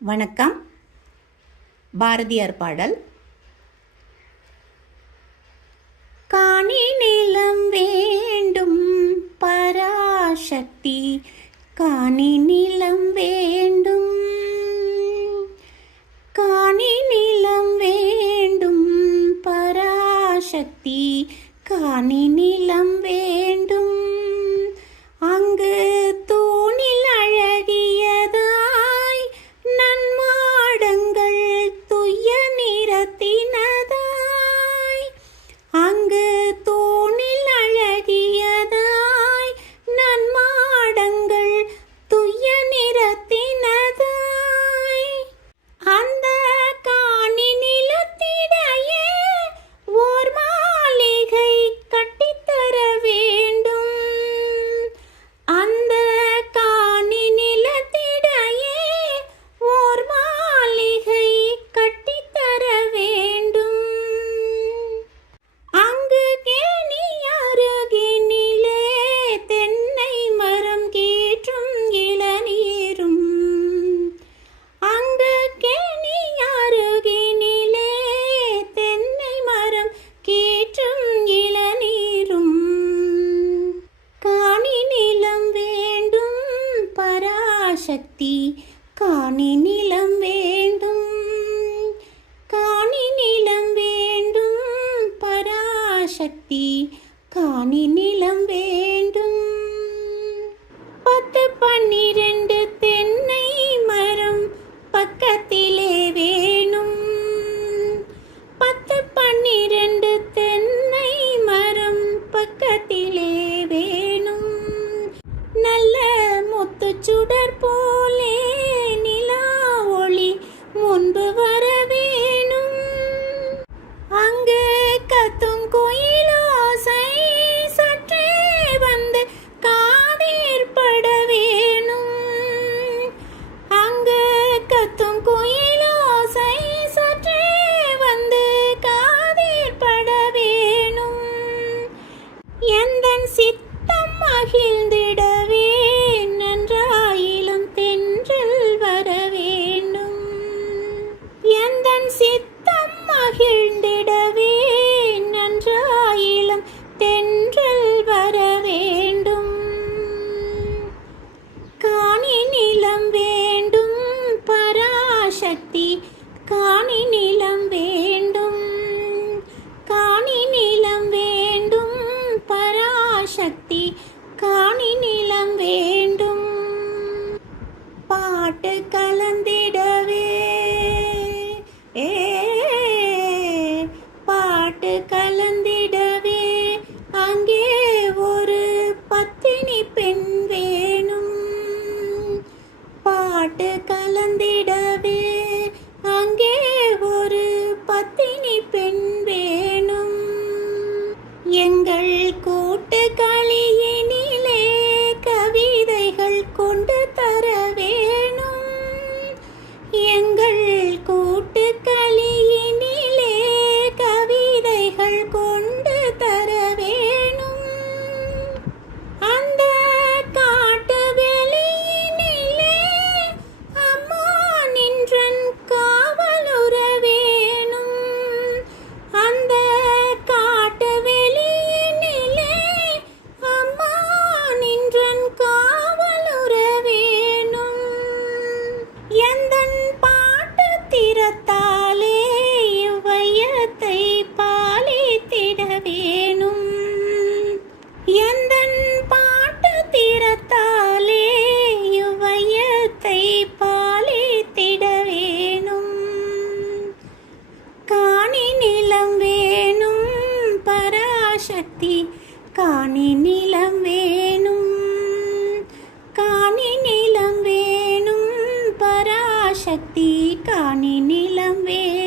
வணக்கம். பாரதியார் பாடல். காணி நிலம் வேண்டும் பராசக்தி. காணி நிலம் வேண்டும் காணி நிலம் வேண்டும் பராசக்தி. காணி நிலம் சக்தி காணி நிலம் வேண்டும். காணி நிலம் வேண்டும். பராசக்தி காணி நிலம் வேண்டும் கொண்ட நிலம் வேணும் பராசக்தி காணி நிலம் வேணும். காணி நிலம் வேணும் பராசக்தி காணி நிலம் வேணும்